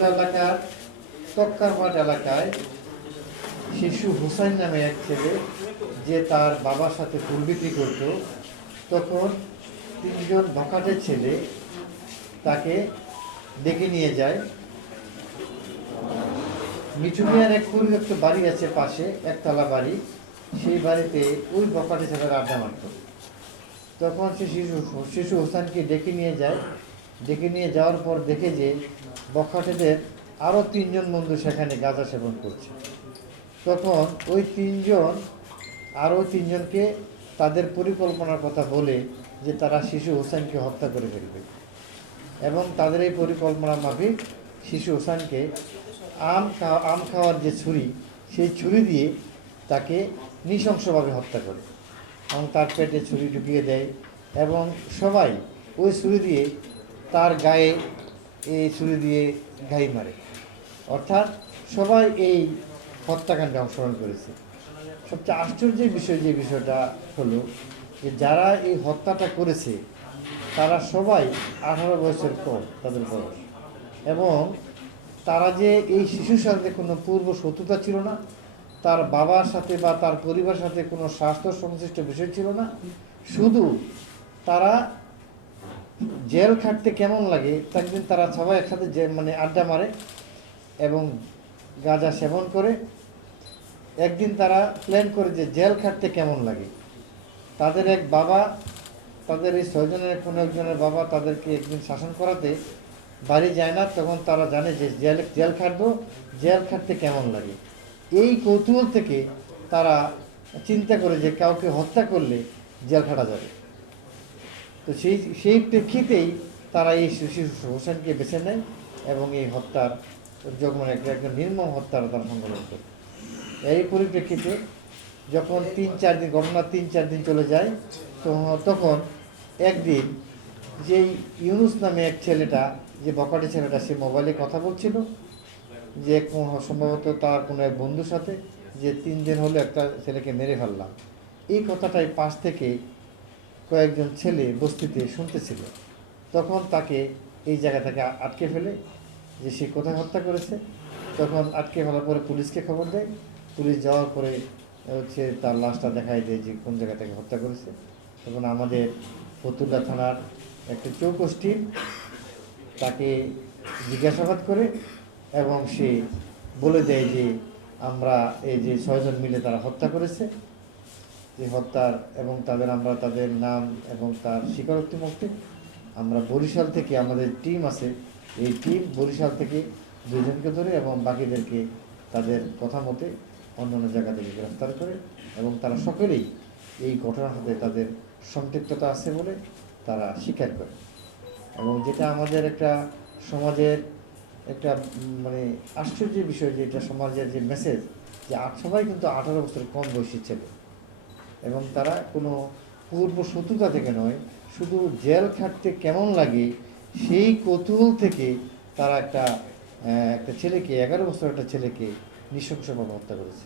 ফতুল্লা এলাকার তক্কারমাঠ এলাকায় শিশু হুসাইন নামে এক ছেলে, যে তার বাবার সাথে ফুল বিক্রি করত, তখন তিনজন বখাটের ছেলে তাকে ডেকে নিয়ে যায়। মিঠু মিয়ার এক পরিত্যক্ত বাড়ি আছে পাশে, একতলা বাড়ি, সেই বাড়িতে ওই বখাটে ছেলেরা আড্ডা মারত। তখন সে শিশু হোসেনকে ডেকে নিয়ে যায়। ডেকে নিয়ে যাওয়ার পর দেখে যে বখাটেদের আরও তিনজন বন্ধু সেখানে গাঁজা সেবন করছে। তখন ওই আরও তিনজনকে তাদের পরিকল্পনার কথা বলে যে তারা শিশু হোসেনকে হত্যা করে ফেলবে, এবং তাদের এই পরিকল্পনা মাফিক শিশু হোসেনকে আম খাওয়ার যে ছুরি, সেই ছুরি দিয়ে তাকে নৃশংসভাবে হত্যা করে এবং তার পেটে ছুরি ঢুকিয়ে দেয়, এবং সবাই ওই ছুরি দিয়ে তার গায়ে ছুরি দিয়ে ঘাই মারে। অর্থাৎ সবাই এই হত্যাকাণ্ডে অংশগ্রহণ করেছে। সবচেয়ে আশ্চর্যের বিষয় যে বিষয়টা হলো যে যারা এই হত্যাটা করেছে তারা সবাই 18 বয়সের কম তাদের বয়স, এবং তারা যে এই শিশুর সাথে কোনো পূর্ব শত্রুতা ছিল না, তার বাবার সাথে বা তার পরিবারের সাথে কোনো স্বাস্থ্য সংশ্লিষ্ট বিষয় ছিল না, শুধু তারা জেল খাটতে কেমন লাগে একদিন তারা সবাই একসাথে আড্ডা মারে এবং গাঁজা সেবন করে। একদিন তারা প্ল্যান করে যে জেল খাটতে কেমন লাগে। তাদের এক বাবা, তাদের এই 6 জনের কোনো একজনের বাবা তাদেরকে একদিন শাসন করাতে বাড়ি যায় না, তখন তারা জানে যে জেল খাটবো, জেল খাটতে কেমন লাগে। এই কৌতূহল থেকে তারা চিন্তা করে যে কাউকে হত্যা করলে জেল খাটা যাবে। তো সেই প্রেক্ষিতেই তারা এই শিশু হোসেনকে বেছে নেয় এবং এই হত্যার একটা নির্মম হত্যার তারা সংঘটন করে। এই পরিপ্রেক্ষিতে যখন 3-4 দিন ঘটনা 3-4 দিন চলে যায়, তো তখন একদিন যেই ইউনুস নামে এক ছেলেটা, যে বখাটে ছেলেটা, সে মোবাইলে কথা বলছিল যে সম্ভবত তার কোনো এক বন্ধুর সাথে, যে 3 দিন হলো একটা ছেলেকে মেরে ফেললাম। এই কথাটাই পাশ থেকে কয়েকজন ছেলে বস্তিতে শুনতেছিল। তখন তাকে এই জায়গা থেকে আটকে ফেলে যে সে কোথায় হত্যা করেছে। তখন আটকে ফেলার পরে পুলিশকে খবর দেয়। পুলিশ যাওয়ার পরে তার লাশটা দেখায় দেয় যে কোন জায়গা থেকে হত্যা করেছে। তখন আমাদের ফতুল্লা থানার একটা চৌকস টিম তাকে জিজ্ঞাসাবাদ করে এবং সে বলে দেয় যে আমরা এই যে 6 জন মিলে তারা হত্যা করেছে, যে হত্যার এবং আমরা তাদের নাম এবং তার স্বীকারোক্তি মুক্তি আমরা বরিশাল থেকে, আমাদের টিম আছে, এই টিম বরিশাল থেকে 2 জনকে ধরে এবং বাকিদেরকে তাদের কথা মতে অন্যান্য জায়গা থেকে গ্রেফতার করে, এবং তারা সকলেই এই ঘটনার সাথে তাদের সম্পৃক্ততা আছে বলে তারা স্বীকার করে। এবং যেটা আমাদের একটা সমাজের একটা আশ্চর্যের বিষয়, যে এটা সমাজের যে মেসেজ, যে সবাই কিন্তু 18 বছর কম বয়সী ছেলে, এবং তারা কোনো পূর্ব শত্রুতা থেকে নয়, শুধু জেল খাটতে কেমন লাগে সেই কৌতূহল থেকে তারা একটা ছেলেকে, 11 বছর একটা ছেলেকে নৃশংসভাবে হত্যা করেছে।